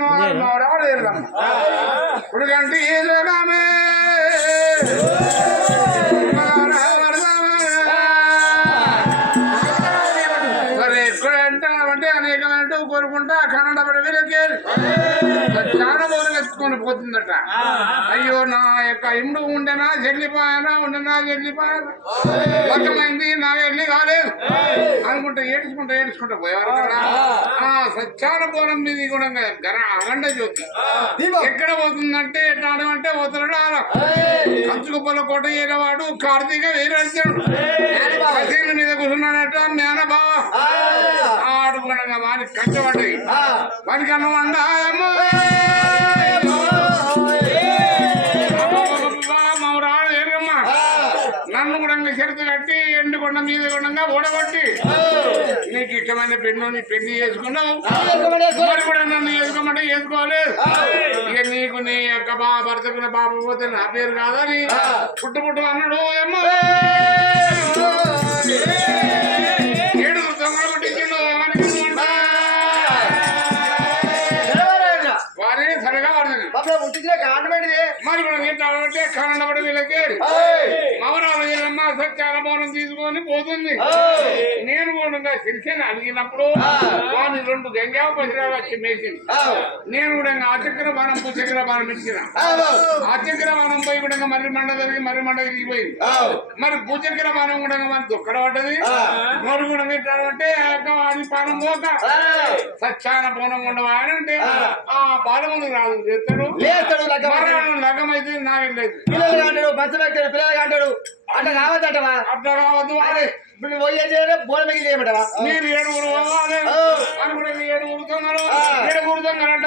మౌరాలు వెళ్దాం ఉడికంటే ఏదోగామే అంటే అనేకమంటూ కోరుకుంటా కన్నడ పడవిలకి చాలా బోరం ఎత్తుకొని పోతుందట. అయ్యో నా యొక్క ఇండు ఉండేనా చెల్లిపోయానా ఉండేనా చెల్లిపోయానా వర్గమైంది నా వెళ్ళి కాలేదు అనుకుంటా ఏడ్చుకుంటా పోయేవారు కదా. సత్యాన బోరం మీద కూడా అఖండ జ్యోతి ఎక్కడ పోతుందంటే ఎట్లాడం అంటే పోతున్నాడు ఆడ కంచుకుప్పల కోట ఏలవాడు కార్తీక వీరర్జునుడు కసేల మీద కూర్చున్నాడట మేనబావ ఆడుకునగా వాని కంచబడ్డది వానికి అన్నం వండాయమ్మ మౌరాడు ఏరమ్మా నన్ను కూడా చెరుతు కట్టి ఎండుకొండ మీద కొండగా ఓడగొట్టి నీకు ఇష్టమైన పెన్ను నీ పెళ్లి చేసుకున్నావు మరి కూడా నన్ను చేసుకోమంటే చేసుకోలేదు. ఇక నీకు నీ యొక్క భర్తకున్న బాబు పోతే నా పేరు కాదని పుట్టు అన్నాడు. అమ్మ ఏడు దొంగలు కొట్టించిండు వారి సరిగా పడుతుంది మరి కూడా నీటే కన్నడపడి వీళ్ళకి మవరాలు వీళ్ళమ్మ సత్యాల మౌనం తీసుకొని పోతుంది. నేను కూడా సిరిసేన అడిగినప్పుడు వాని 2 గంగావ పసిరాలు వచ్చి మేసింది. నేను కూడా ఆచక్ర బాణం పుచక్ర బాణం ఇచ్చిన ఆచక్ర బాణం పోయి కూడా మర్రి మండ జరిగి మర్రి మండ దిగిపోయింది. మరి భూచక్ర బాణం కూడా మన దుక్కడ పడ్డది. మరి కూడా పెట్టాలంటే వాడి పానం పోక సత్యాన బోనం ఉండవాలంటే ఆ బాలములు రాదు చేస్తాడు లగ్గమైతే నాగలేదు పిల్లలు అంటాడు పిల్లలు అంటాడు అట్లా కావద్దటవా అట్లా కావద్దు బోల మిగిలి చేయమంటావా మీరు 7 పోవాలి అనుకుంటే 7 ఊరుతున్నారు 7 ఊరుతున్నారంట